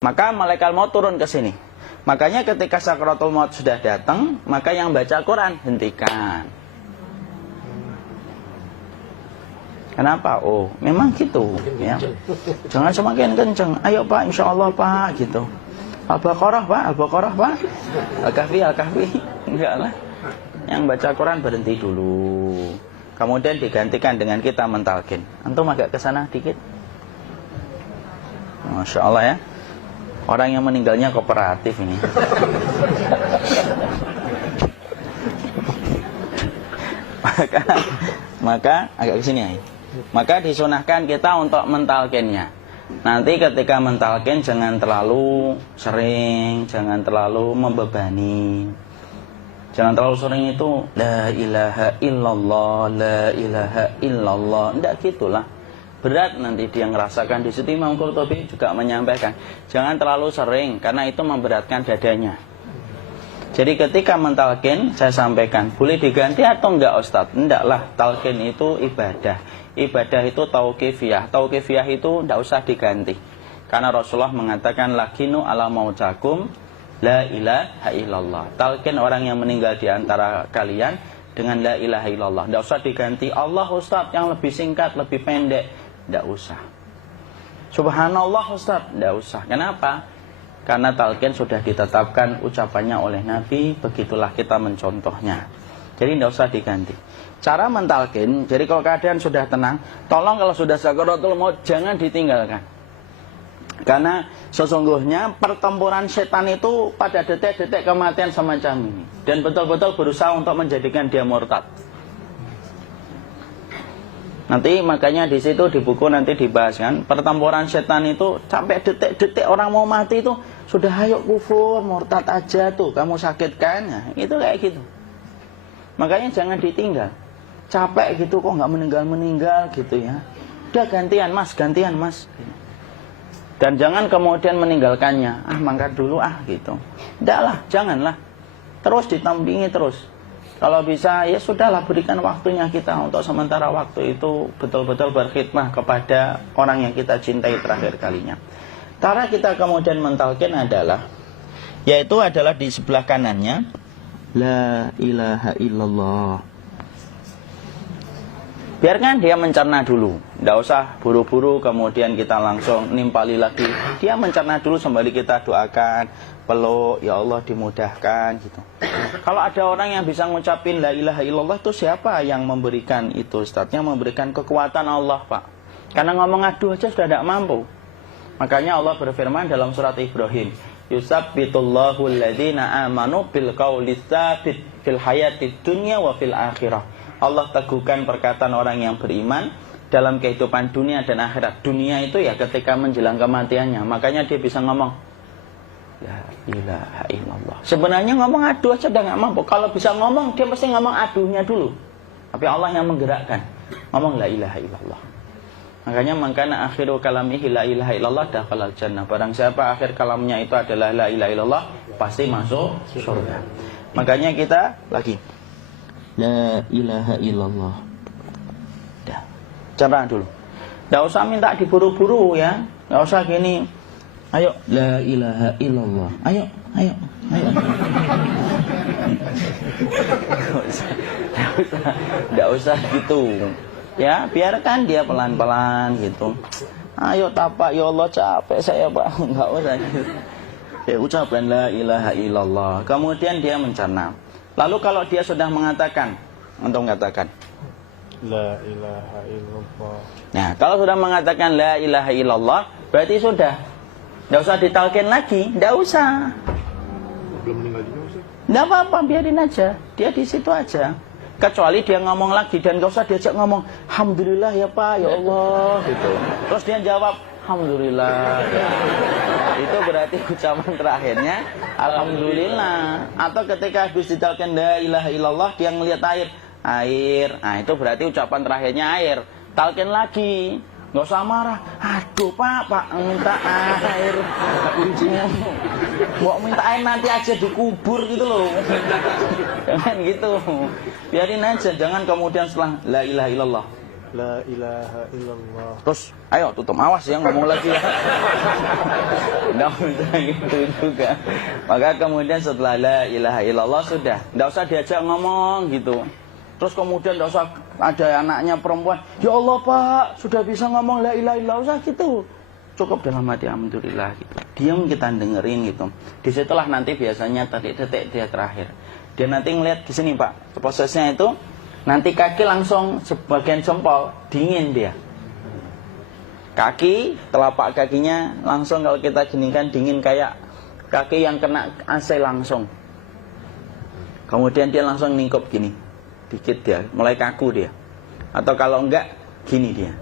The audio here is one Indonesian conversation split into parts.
Maka malaikat maut turun ke sini. Makanya ketika sakaratul maut sudah datang, maka yang baca Quran hentikan. Kenapa? Oh, memang gitu ya. Jangan semakin kenceng. Ayo Pak, insya Allah Pak, gitu. Al-Baqarah Pak, Al-Baqarah Pak. Al-Kahfi, Al-Kahfi. Enggak lah. Yang baca Quran berhenti dulu. Kemudian digantikan dengan kita mentalkin. Antum agak ke sana dikit. Masya Allah ya. Orang yang meninggalnya kooperatif ini. maka agak ke sini ya. Maka disunahkan kita untuk mentalkinnya. Nanti ketika mentalkin jangan terlalu sering, jangan terlalu membebani. Jangan terlalu sering itu la ilaha illallah, la ilaha illallah. Enggak gitulah. Berat nanti dia ngerasakan. Di situ Imam Qurtubi juga menyampaikan, jangan terlalu sering karena itu memberatkan dadanya. Jadi ketika mentalkin, saya sampaikan, boleh diganti atau enggak Ustadz? Enggak lah, talqin itu ibadah. Ibadah itu tauqifiyah. Tauqifiyah itu enggak usah diganti. Karena Rasulullah mengatakan, lakinu ala mautakum la ilaha illallah. Talqin orang yang meninggal di antara kalian dengan la ilaha illallah. Enggak usah diganti Allah Ustadz yang lebih singkat, lebih pendek. Enggak usah. Subhanallah Ustadz, enggak usah. Kenapa? Karena talqin sudah ditetapkan ucapannya oleh Nabi, begitulah kita mencontohnya. Jadi tidak usah diganti. Cara mentalqin, jadi kalau keadaan sudah tenang, tolong kalau sudah sakaratul maut jangan ditinggalkan. Karena sesungguhnya pertempuran setan itu pada detik-detik kematian semacam ini. Dan betul-betul berusaha untuk menjadikan dia murtad. Nanti makanya di situ di buku nanti dibahas kan, pertempuran setan itu sampai detik-detik orang mau mati itu sudah ayo kufur, murtad aja tuh, kamu sakit kan? Nah, itu kayak gitu. Makanya jangan ditinggal. Capek gitu kok nggak meninggal-meninggal gitu ya. Udah gantian mas. Dan jangan kemudian meninggalkannya. Mangkat dulu gitu. Udahlah, janganlah. Terus ditampingi terus. Kalau bisa ya sudahlah, berikan waktunya kita untuk sementara waktu itu betul-betul berkhidmah kepada orang yang kita cintai terakhir kalinya. Cara kita kemudian mentalkin adalah, yaitu adalah di sebelah kanannya la ilaha illallah. Biarkan dia mencerna dulu, tidak usah buru-buru kemudian kita langsung nimpali lagi. Dia mencerna dulu sembari kita doakan, peluk, ya Allah dimudahkan gitu. Kalau ada orang yang bisa ngucapin la ilaha illallah, itu siapa yang memberikan itu Ustaz? Yang memberikan kekuatan Allah Pak. Karena ngomong aduh aja sudah tidak mampu. Makanya Allah berfirman dalam surat Ibrahim, yusabbitullahu alladhina amanu bil qawli tsabit fil hayatid dunya wa fil akhirah. Allah teguhkan perkataan orang yang beriman dalam kehidupan dunia dan akhirat. Dunia itu ya ketika menjelang kematiannya. Makanya dia bisa ngomong la ilaha illallah. Sebenarnya ngomong aduh aja udah gak mampu. Kalau bisa ngomong, dia pasti ngomong aduhnya dulu. Tapi Allah yang menggerakkan. Ngomong la ilaha illallah. Makanya makana akhiru kalamihi la ilaha illallah dakhalal jannah. Barang siapa akhir kalamnya itu adalah la ilaha illallah, pasti masuk surga. Makanya kita lagi la ilaha illallah. Dah. Coba dulu. Enggak usah minta diburu-buru ya. Enggak usah gini. Ayo la ilaha illallah. Ayo. Enggak usah gitu. Ya, biarkan dia pelan-pelan gitu. Ayo tapak, ya Allah capek saya Pak. Enggak usah gitu. Ya ucapkan la ilaha illallah. Kemudian dia mencerna. Lalu kalau dia sudah mengatakan, untuk mengatakan la ilaha illallah. Nah, kalau sudah mengatakan la ilaha illallah, berarti sudah. Enggak usah ditalkin lagi, enggak usah. Belum meninggal juga Ustaz? Enggak apa-apa, biarin aja. Dia di situ aja. Kecuali dia ngomong lagi dan enggak usah diajak ngomong, alhamdulillah ya Pak, ya Allah gitu. Terus dia jawab, alhamdulillah. Itu berarti ucapan terakhirnya alhamdulillah. Atau ketika habis ditalkin la ilaha illallah, dia ngelihat air. Nah, itu berarti ucapan terakhirnya air. Talkin lagi. Nggak usah marah. Aduh Pak minta air. Kuncinya mau minta air nanti aja dikubur gitu loh. Jangan gitu. Biarin aja. Jangan kemudian setelah la ilaha illallah La ilaha illallah. Terus, ayo tutup, awas ya ngomong lagi ya. Nggak bisa gitu juga. Maka kemudian setelah la ilaha illallah sudah, nggak usah diajak ngomong gitu. Terus kemudian nggak usah ada anaknya perempuan, ya Allah Pak, sudah bisa ngomong la ilaha illallah, usah gitu. Cukup dalam hati alhamdulillah gitu. Diam kita dengerin gitu. Disitulah nanti biasanya tadi detik dia terakhir. Dia nanti ngeliat di sini Pak, prosesnya itu. Nanti kaki langsung sebagian jempol dingin dia. Kaki, telapak kakinya langsung kalau kita geningkan dingin kayak kaki yang kena AC langsung. Kemudian dia langsung ningkup gini, dikit dia, mulai kaku dia. Atau kalau enggak, gini dia.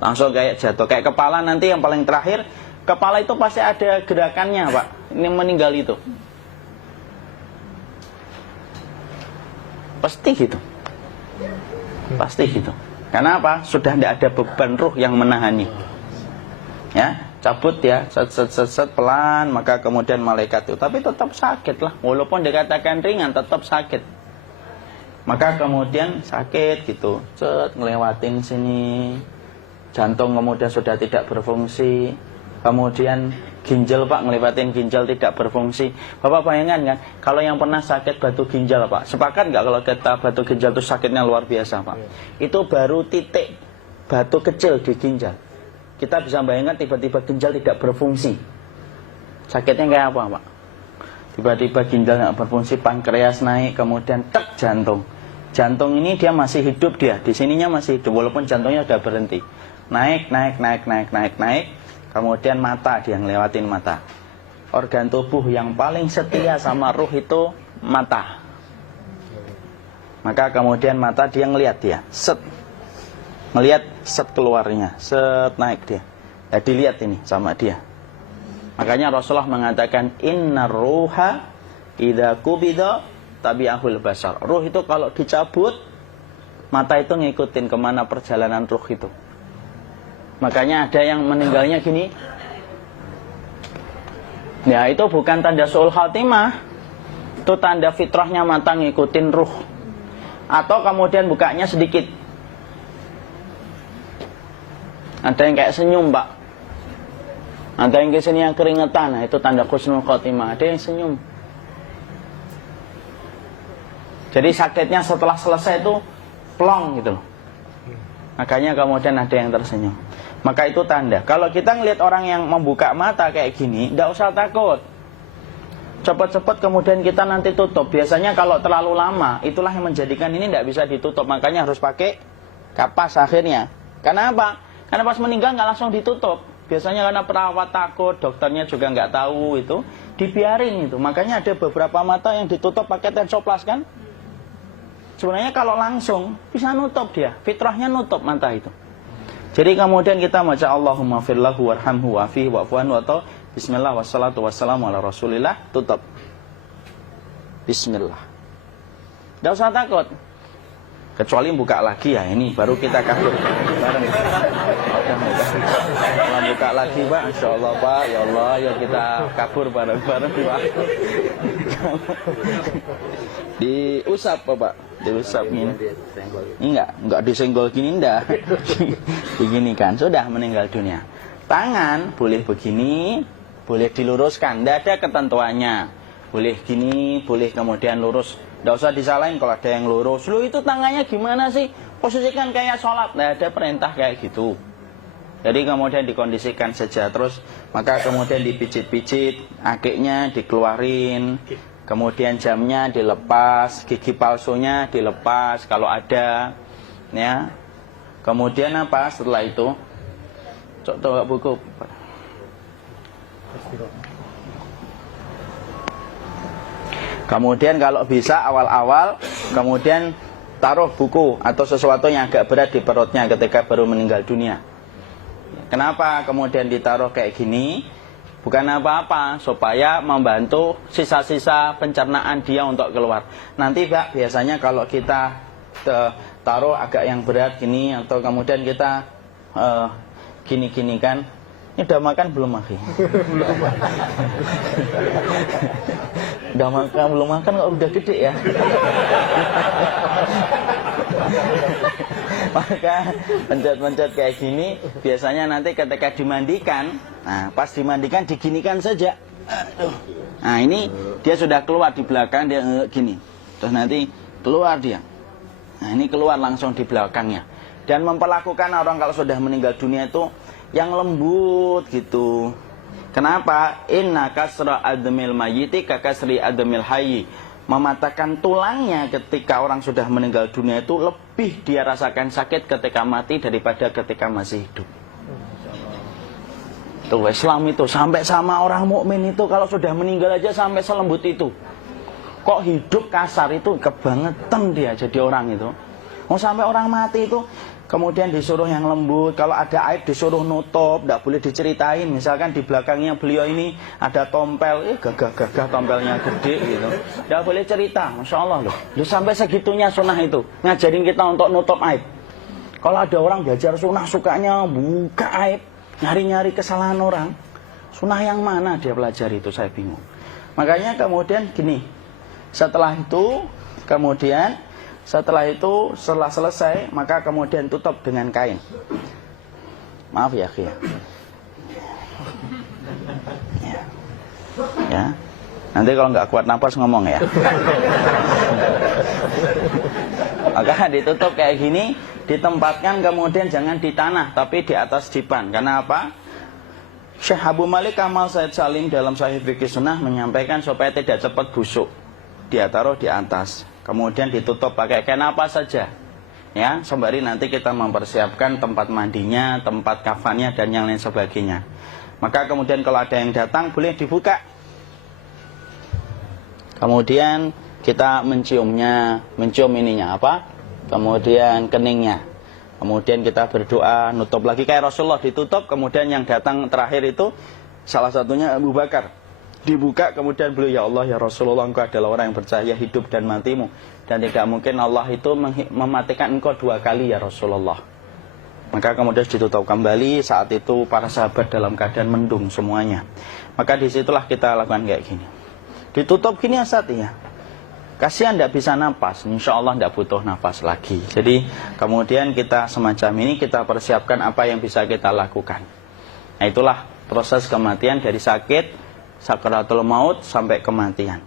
Langsung kayak jatuh, kayak kepala nanti yang paling terakhir. Kepala itu pasti ada gerakannya Pak, ini meninggal itu. Pasti gitu. Pasti gitu. Karena apa? Sudah tidak ada beban ruh yang menahani. Ya, cabut ya, set pelan, maka kemudian malaikat itu. Tapi tetap sakit lah, walaupun dikatakan ringan, tetap sakit. Maka kemudian sakit gitu, ngelewatin sini, jantung kemudian sudah tidak berfungsi, kemudian ginjal Pak, ngelewatin ginjal tidak berfungsi. Bapak bayangkan kan, kalau yang pernah sakit batu ginjal Pak, sepakat nggak kalau kita batu ginjal itu sakitnya luar biasa Pak? Itu baru titik batu kecil di ginjal. Kita bisa bayangkan tiba-tiba ginjal tidak berfungsi. Sakitnya kayak apa Pak? Tiba-tiba ginjal nggak berfungsi, pankreas naik, kemudian tek jantung. Jantung ini dia masih hidup dia, di sininya masih hidup walaupun jantungnya sudah berhenti. Naik. Kemudian mata, dia ngelewatin mata. Organ tubuh yang paling setia sama ruh itu mata. Maka kemudian mata dia ngelihat dia, set. Ngelihat set keluarnya, set naik dia. Ya dilihat ini sama dia. Makanya Rasulullah mengatakan innar ruha idza qubida tabi'ahul basar. Ruh itu kalau dicabut, mata itu ngikutin kemana perjalanan ruh itu. Makanya ada yang meninggalnya gini. Ya itu bukan tanda su'ul khatimah. Itu tanda fitrahnya mata ngikutin ruh. Atau kemudian bukanya sedikit. Ada yang kayak senyum Pak. Ada yang kesini yang keringetan. Nah, itu tanda husnul khatimah. Ada yang senyum. Jadi sakitnya setelah selesai itu plong gitu loh. Makanya kemudian ada yang tersenyum. Maka itu tanda. Kalau kita ngelihat orang yang membuka mata kayak gini, tidak usah takut. Cepat-cepat kemudian kita nanti tutup. Biasanya kalau terlalu lama, itulah yang menjadikan ini tidak bisa ditutup. Makanya harus pakai kapas akhirnya. Karena apa? Karena pas meninggal nggak langsung ditutup. Biasanya karena perawat takut, dokternya juga nggak tahu itu, dibiarin itu. Makanya ada beberapa mata yang ditutup pakai tensoplas kan? Sebenarnya kalau langsung bisa nutup dia, fitrahnya nutup mata itu. Jadi kemudian kita baca Allahumma firlahu warhamhu wa'afihi wa'fuanhu atau bismillah wassalatu wassalamu ala rasulillah, tutup. Bismillah. Tidak usah takut. Kecuali buka lagi ya, ini baru kita kabur bareng. Kalau buka lagi Pak, insya Allah Pak, ya Allah, ya kita kabur bareng-bareng Pak. Diusap Pak, diusap gini. Enggak disenggol gini, enggak. Begini kan, sudah meninggal dunia. Tangan boleh begini, boleh diluruskan, tidak ada ketentuannya. Boleh gini, boleh kemudian lurus. Tidak usah disalahin kalau ada yang lurus. Lu itu tangannya gimana sih? Posisikan kayak sholat. Tidak ada perintah kayak gitu. Jadi kemudian dikondisikan saja. Terus maka kemudian dipijit-pijit, akiknya dikeluarin. Kemudian jamnya dilepas, gigi palsunya dilepas kalau ada. Ya. Kemudian apa setelah itu? Coba buku. Kemudian kalau bisa awal-awal kemudian taruh buku atau sesuatu yang agak berat di perutnya ketika baru meninggal dunia. Kenapa kemudian ditaruh kayak gini? Bukan apa-apa, supaya membantu sisa-sisa pencernaan dia untuk keluar. Nanti Pak, biasanya kalau kita taruh agak yang berat gini atau kemudian kita gini-gini kan, ini udah makan belum Akhi? Udah makan belum makan kok udah gede ya? Maka pencet-pencet kayak gini biasanya nanti ketika dimandikan, nah pas dimandikan diginikan saja. Nah ini dia sudah keluar di belakang, dia gini. Terus nanti keluar dia. Nah ini keluar langsung di belakangnya. Dan memperlakukan orang kalau sudah meninggal dunia itu yang lembut gitu. Kenapa? Inna kasra admil mayyiti kakasri admil hayyi. Mematahkan tulangnya ketika orang sudah meninggal dunia itu lebih dia rasakan sakit ketika mati daripada ketika masih hidup. Tuh Islam itu sampai sama orang mukmin itu kalau sudah meninggal aja sampai selembut itu. Kok hidup kasar itu kebangetan dia jadi orang itu. Mau sampai orang mati itu kemudian disuruh yang lembut, kalau ada aib disuruh nutup, tidak boleh diceritain. Misalkan di belakangnya beliau ini ada tompel, gagah-gagah tompelnya gede gitu. Tidak boleh cerita, Masya Allah loh. Sampai segitunya sunnah itu, ngajarin kita untuk nutup aib. Kalau ada orang belajar sunnah sukanya buka aib, nyari-nyari kesalahan orang. Sunnah yang mana dia pelajari itu, saya bingung. Makanya kemudian gini, setelah selesai, maka kemudian tutup dengan kain. Maaf ya, Khi. Ya. Nanti kalau nggak kuat napas ngomong ya. Maka ditutup kayak gini, ditempatkan kemudian jangan di tanah, tapi di atas dipan. Karena apa? Syekh Abu Malik Kamal Said Salim dalam Sahih Fikih Sunnah menyampaikan supaya tidak cepat busuk. Dia taruh di atas. Kemudian ditutup pakai kain apa saja, ya, sembari nanti kita mempersiapkan tempat mandinya, tempat kafannya dan yang lain sebagainya. Maka kemudian kalau ada yang datang boleh dibuka. Kemudian kita mencium ininya apa? Kemudian keningnya. Kemudian kita berdoa, nutup lagi kayak Rasulullah ditutup. Kemudian yang datang terakhir itu salah satunya Abu Bakar. Dibuka kemudian beliau, ya Allah ya Rasulullah, engkau adalah orang yang percaya hidup dan matimu, dan tidak mungkin Allah itu mematikan engkau 2 kali ya Rasulullah. Maka kemudian ditutup kembali. Saat itu para sahabat dalam keadaan mendung semuanya. Maka disitulah kita lakukan kayak gini. Ditutup gini Ustaz ya. Kasihan tidak bisa napas, insya Allah tidak butuh napas lagi. Jadi kemudian kita semacam ini kita persiapkan apa yang bisa kita lakukan. Nah itulah proses kematian dari sakit, sakaratul maut sampai kematian.